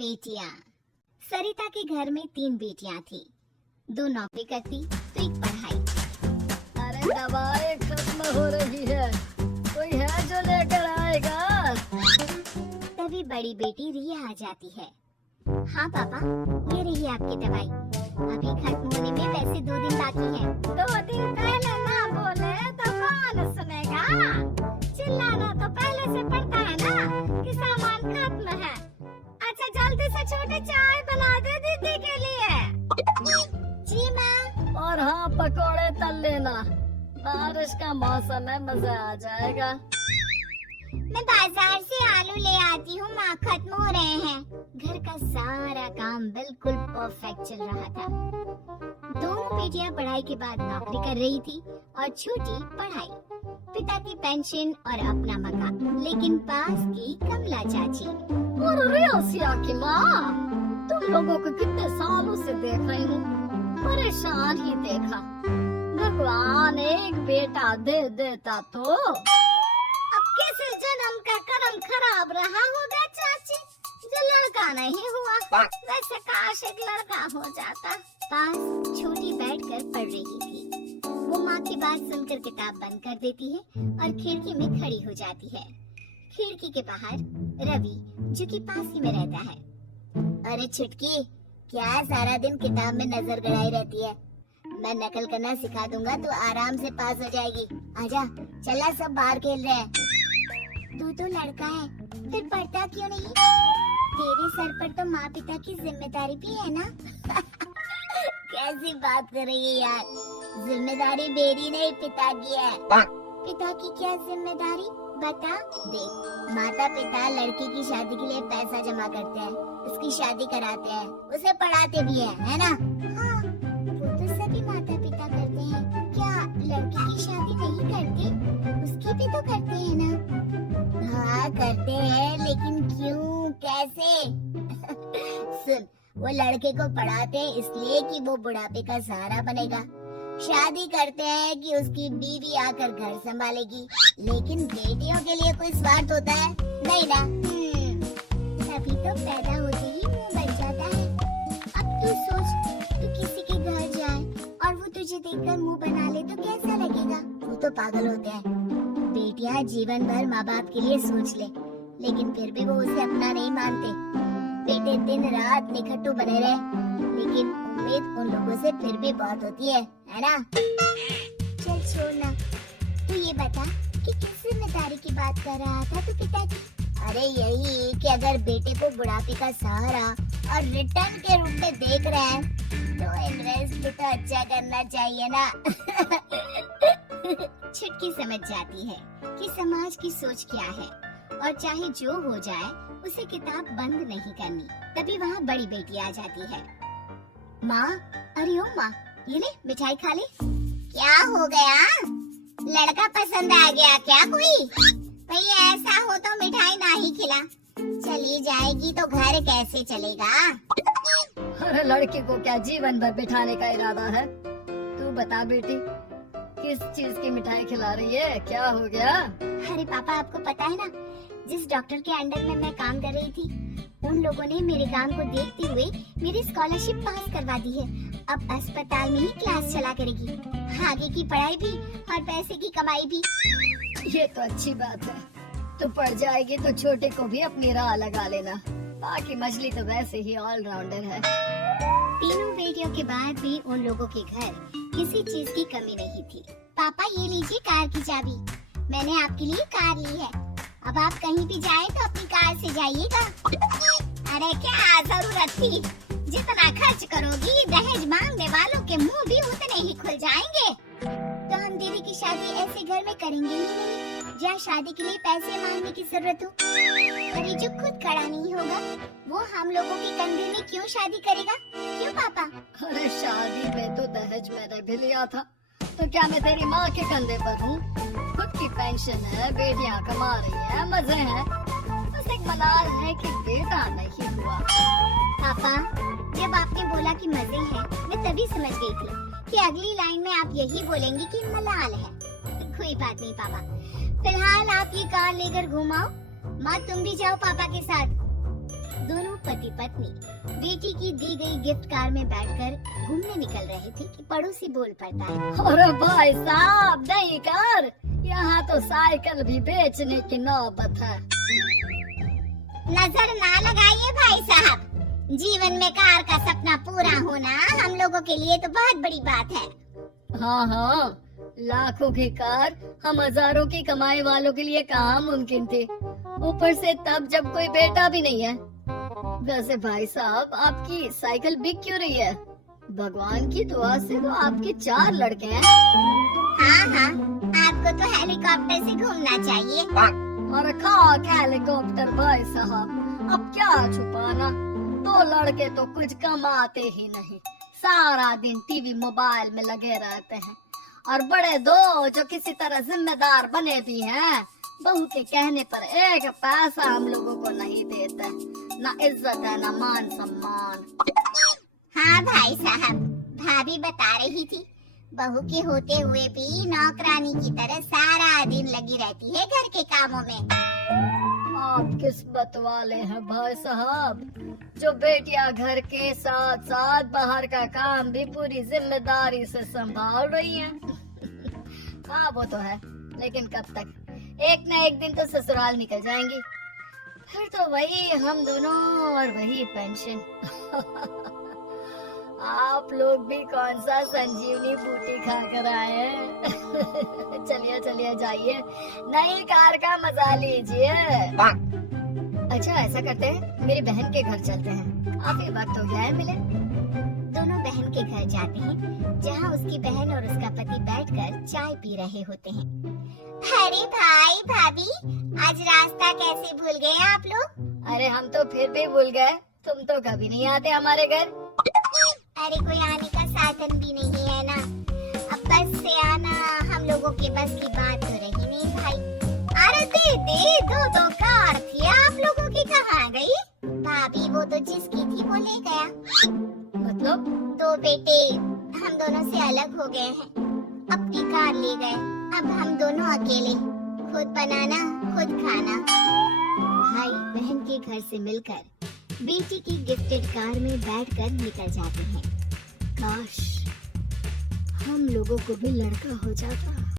बेटियां। सरिता के घर में 3 बेटियां थी। 2 नौकरी करती तो एक पढ़ाई। अरे दवाई खत्म हो रही है, कोई है जो लेकर आएगा? तभी बड़ी बेटी रिया आ जाती है। हाँ पापा, ये रही आपकी दवाई। अभी खत्म होने में वैसे 2 दिन बाकी है। 2 दिन पहले ना बोले तो कौन सुनेगा? चिल्लाना तो पहले से पड़ता है ना कि सामान खत्म है। अच्छा जल्दी से छोटी चाय बना दे दीदी के लिए। जी माँ। और हाँ, पकोड़े तल लेना, बारिश का मौसम है, मजा आ जाएगा। मैं बाजार से आलू ले आती हूँ माँ, खत्म हो रहे हैं। घर का सारा काम बिल्कुल परफेक्ट चल रहा था। दोनों बेटियां पढ़ाई के बाद नौकरी कर रही थी और छोटी पढ़ाई। पिता की पेंशन और अपना मकान, लेकिन पास की कमला चाची। और रियासिया की माँ, तुम लोगों को कितने सालों से देख रही हूँ, परेशान ही देखा। भगवान एक बेटा दे देता तो। अब किसी जन्म का कर्म खराब रहा होगा चाची, जो लड़का नहीं हुआ। वैसे काश एक लड़का हो जाता। पास छोटी बैठकर पढ़ रही थी। वो माँ की बात सुनकर किताब बंद कर देती है और खिड़की में खड़ी हो जाती है। खिड़की के बाहर रवि, जो कि पास ही में रहता है। अरे छुटकी, क्या सारा दिन किताब में नजर गड़ाई रहती है? मैं नकल करना सिखा दूंगा तो आराम से पास हो जाएगी। आजा, चला, सब बाहर खेल रहे हैं। तू तो लड़का है, फिर पढ़ता क्यों नहीं? तेरे सर पर तो माँ पिता की जिम्मेदारी भी है ना। कैसी बात कर रही है यार? जिम्मेदारी मेरी नहीं, पिता की है। पिता की क्या जिम्मेदारी? बता। देख, माता पिता लड़की की शादी के लिए पैसा जमा करते हैं, उसकी शादी कराते हैं, उसे पढ़ाते भी है ना? हाँ, वो तो सभी माता पिता करते हैं। क्या लड़की की शादी नहीं करते? उसकी भी तो करते हैं ना? हाँ करते हैं, लेकिन क्यों, कैसे? सुन, वो लड़के को पढ़ाते हैं इसलिए कि वो बुढ़ापे का सहारा बनेगा। शादी करते हैं कि उसकी बीवी आकर घर संभालेगी। लेकिन बेटियों के लिए कोई स्वार्थ होता है? नहीं ना। तभी तो पैदा होते ही मुंह बन जाता है। अब तू सोच, तू किसी के घर जाए और वो तुझे देखकर मुंह बना ले तो कैसा लगेगा? वो तो पागल होते हैं। बेटियां जीवन भर माँ बाप के लिए सोच ले, लेकिन फिर भी वो उसे अपना नहीं मानते। बेटे दिन रात निखट्टू बने रहे, लेकिन उम्मीद उन लोगों से फिर भी बहुत होती है ना? चल छोड़ना, तू ये बता कि किस जिम्मेदारी की बात कर रहा था तू पिताजी? अरे यही कि अगर बेटे को बुढ़ापे का सहारा और रिटर्न के रूप में देख रहे हैं तो इन्वेस्ट भी तो अच्छा करना चाहिए ना। छुटकी समझ जाती है कि समाज की सोच क्या है और चाहे जो हो जाए उसे किताब बंद नहीं करनी। तभी वहाँ बड़ी बेटी आ जाती है। माँ, अरे ओ माँ, ये ले मिठाई खा ले। क्या हो गया? लड़का पसंद आ गया क्या कोई? भाई ऐसा हो तो मिठाई ना ही खिला। चली जाएगी तो घर कैसे चलेगा? अरे लड़की को क्या जीवन भर बिठाने का इरादा है? तू बता बेटी, किस चीज की मिठाई खिला रही है? क्या हो गया? अरे पापा, आपको पता है ना, जिस डॉक्टर के अंडर में मैं काम कर रही थी, उन लोगों ने मेरे काम को देखते हुए मेरी स्कॉलरशिप पास करवा दी है। अब अस्पताल में ही क्लास चला करेगी, आगे की पढ़ाई भी और पैसे की कमाई भी। ये तो अच्छी बात है। तो पढ़ जाएगी तो छोटे को भी अपनी राह लगा लेना। बाकी मछली तो वैसे ही ऑलराउंडर है। तीनों बेटियों के बाद भी उन लोगों के घर किसी चीज की कमी नहीं थी। पापा ये लीजिए कार की चाबी, मैंने आपके लिए कार ली है। अब आप कहीं भी जाए तो अपनी कार से जाइएगा। अरे क्या जरूरत थी? जितना खर्च करोगी दहेज मांगने वालों के मुंह भी उतने ही खुल जाएंगे। तो हम दीदी की शादी ऐसे घर में करेंगे ही नहीं जहाँ शादी के लिए पैसे मांगने की जरूरत हो। अरे जो खुद खड़ा नहीं होगा वो हम लोगों के कंधे में क्यों शादी करेगा? क्यों पापा? अरे शादी में तो दहेज मैंने भी लिया था, तो क्या मैं तेरी माँ के कंधे पर हूँ? खुद की पेंशन है, बेटियाँ कमा रही है, मजे हैं। बस एक मलाल है कि बेटा नहीं हुआ। पापा, जब आपने बोला कि मजे हैं, मैं तभी समझ गई थी कि अगली लाइन में आप यही बोलेंगे कि मलाल है। कोई बात नहीं पापा, फिलहाल आप ये कार लेकर घुमाओ। माँ तुम भी जाओ पापा के साथ। दोनों पति पत्नी बेटी की दी गई गिफ्ट कार में बैठकर घूमने निकल रहे थे कि पड़ोसी बोल पड़ता है। अरे भाई साहब नहीं कर, यहाँ तो साइकिल भी बेचने की नौबत है। नजर ना लगाइए भाई साहब, जीवन में कार का सपना पूरा होना हम लोगों के लिए तो बहुत बड़ी बात है। हाँ हाँ, लाखों की कार हम हजारों की कमाई वालों के लिए कहाँ मुमकिन थे, ऊपर से तब जब कोई बेटा भी नहीं है। वैसे भाई साहब आपकी साइकिल बिक क्यों रही है? भगवान की दुआ से तो आपके 4 लड़के हैं। हाँ हाँ, आपको तो हेलीकॉप्टर से घूमना चाहिए। और खाक हेलीकॉप्टर भाई साहब, अब क्या छुपाना, 2 लड़के तो कुछ कमाते ही नहीं, सारा दिन टीवी मोबाइल में लगे रहते हैं। और बड़े 2 जो किसी तरह जिम्मेदार बने भी हैं, बहू के कहने पर 1 पैसा हम लोगों को नहीं देते, ना इज्जत है ना मान सम्मान। हाँ भाई साहब, भाभी बता रही थी, बहू के होते हुए भी नौकरानी की तरह सारा दिन लगी रहती है घर के कामों में। आप किस्मत वाले हैं भाई साहब, जो बेटियां घर के साथ साथ बाहर का काम भी पूरी जिम्मेदारी से संभाल रही हैं। हाँ वो तो है, लेकिन कब तक, एक न एक दिन तो ससुराल निकल जाएंगी, फिर तो वही हम दोनों और वही पेंशन। आप लोग भी कौन सा संजीवनी बूटी खा कर आए हैं। चलिए चलिए जाइए, नई कार का मजा लीजिए। अच्छा ऐसा करते हैं, मेरी बहन के घर चलते हैं, काफी वक्त हो गया है मिले। दोनों बहन के घर जाते हैं, जहाँ उसकी बहन और उसका पति बैठकर चाय पी रहे होते हैं। अरे भाई भाभी, आज रास्ता कैसे भूल गए आप लोग? अरे हम तो फिर भी भूल गए, तुम तो कभी नहीं आते हमारे घर। अरे कोई आने का साधन भी नहीं है ना, अब बस से आना हम लोगों के बस की बात तो रही नहीं भाई। अरे दे 2 कार थी आप लोगों की, कहाँ गई? भाभी वो तो जिसकी थी वो ले गया। मतलब? 2 बेटे हम दोनों से अलग हो गए हैं, अपनी कार ले गए, अब हम दोनों अकेले, खुद बनाना खुद खाना। भाई बहन के घर से मिलकर बेटी की गिफ्टेड कार में बैठकर निकल जाते हैं। काश हम लोगों को भी लड़का हो जाता।